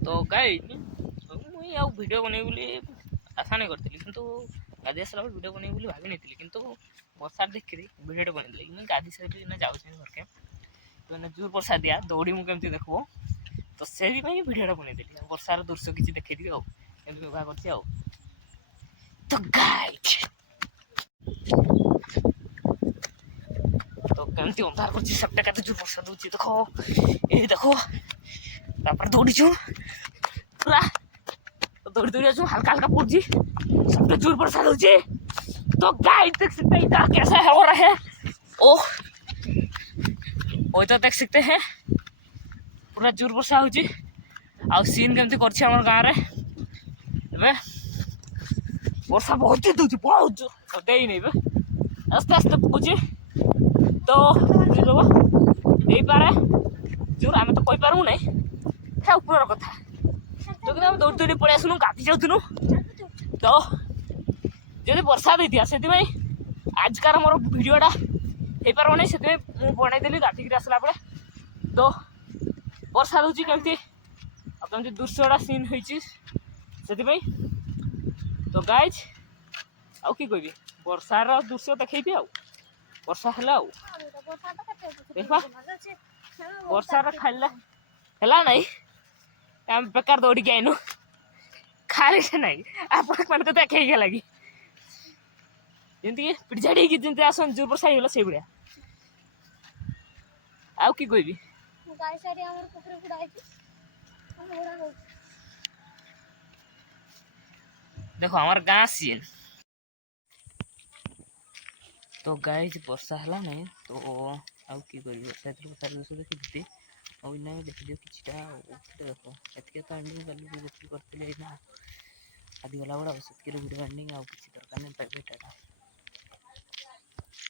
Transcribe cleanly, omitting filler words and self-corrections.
तो गाइज मुई आउ वीडियो बने बोली आशा नहीं करती किंतु गाधी आसला वीडियो बने बोली भाभी नहीं किंतु वर्षा देखी वीडियो बनी मुझे गाधी साइड जाऊँ घर के तो जोर वर्षा दिया दौड़ी मुझे केमती देखो तो से वीडियो बनी वर्षार दृश्य किसी देखी आमती व्यवहार कर तो गाइज तो कमती अंधार कर सबटा का जो वर्षा दूची देखो ये देखो दौड़ी पूरा दौड़ी दौड़ी आसू हल्का हल्का पड़ी सब जोर वर्षा दूची तो गाइस देख सकते हैं इधर कैसा है हो रहा है ओह वो तो देख सकते हैं पूरा जोर वर्षा होची आ सीन केमती करछि हमर गाँव रे वर्षा बहुत ही दूची बहुत जोर दे नहीं बे आस्ते आस्ते पकुची तो दे पारे जोर आम तो कही पारू नहीं है ऊपर कथा जो कि दौड़ी दौड़ी पड़े आसुनु गाधी जाऊनु तो जब वर्षा दी से आजकार मोर भिडटा हो पार नहीं से मुझे बनईदेली गाधिक आसला बेले तो वर्षा दूची कमती कमती दृश्यटा सीन होती तो गाइज आउ कि कह वर्षार दृश्य देखी आ वर्षा है देखा वर्षार खाला है नहीं आम बेकार दौड़ी के आईनु खाली से नहीं आप देखे लगी जमी पिछाड़ी जमी आसन जोर वर्षा होगा से भाया आउ कि कह देखो हमार गाँ सीन तो गाइज वर्षा है नहीं तो आउ कि वर्षा देखी और इना देख दियो किछटा देखो एतके तो एंडिंग कर करी ना आदि वाला बड़ा से वीडियो एंडिंग आ किसी दरकार नहीं